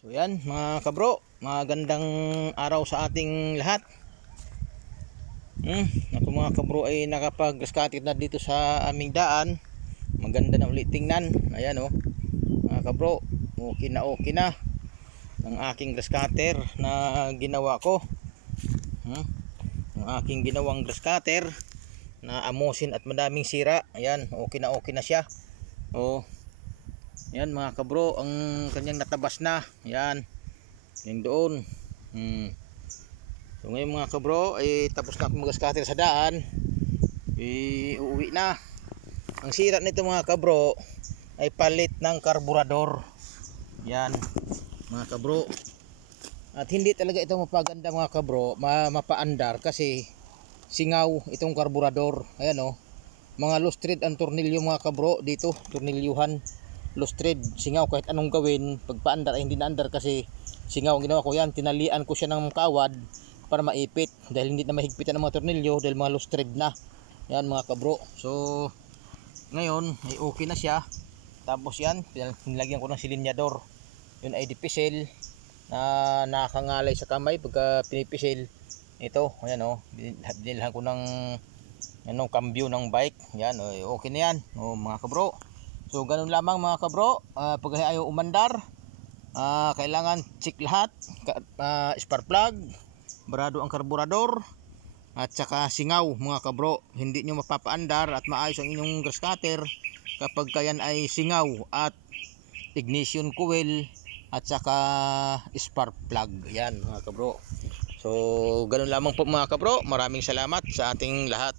So yan mga kabro, magandang araw sa ating lahat. Ako mga kabro ay nakapag-rescated na dito sa aming daan. Maganda na ulit tingnan. Ayan mga kabro, okay na ang aking rescater na ginawa ko. Ang aking ginawang rescater na amosin at madaming sira. Ayan, okay na siya. Yan mga kabro, ang kanyang natabas na. Yan, yung doon. So ngayon mga kabro, tapos na akong mag-scatter sa daan. Uuwi na. Ang sira nito mga kabro ay palit ng karburador. Yan mga kabro. At hindi talaga ito mapaganda mga kabro, mapaandar kasi singaw itong karburador. Ayan mga loose thread ang tornilyo mga kabro dito, tornilyuhan. Loose thread, singaw kahit anong gawin, pagpaandar ay hindi naandar kasi singaw. Ang ginawa ko yan, tinalian ko siya ng kawad para maipit dahil hindi na mahigpitan ng mga tornilyo dahil mga loose thread na. Yan mga kabro. So ngayon ay okay na siya. Tapos yan, nilagyan ko ng silinyador. Yun ay dipisel na nakakangalay sa kamay pagka pinipisil. Ito, ayan dinilhan ko ng cambio ng bike. Yan, okay na yan mga kabro. So ganun lamang mga kabro, pag ayaw umandar, kailangan check lahat, spark plug, barado ang karburador, at saka singaw mga kabro. Hindi nyo mapapaandar at maayos ang inyong grass cutter kapag kayan ay singaw at ignition coil at saka spark plug. Yan mga kabro. So ganun lamang po mga kabro, maraming salamat sa ating lahat.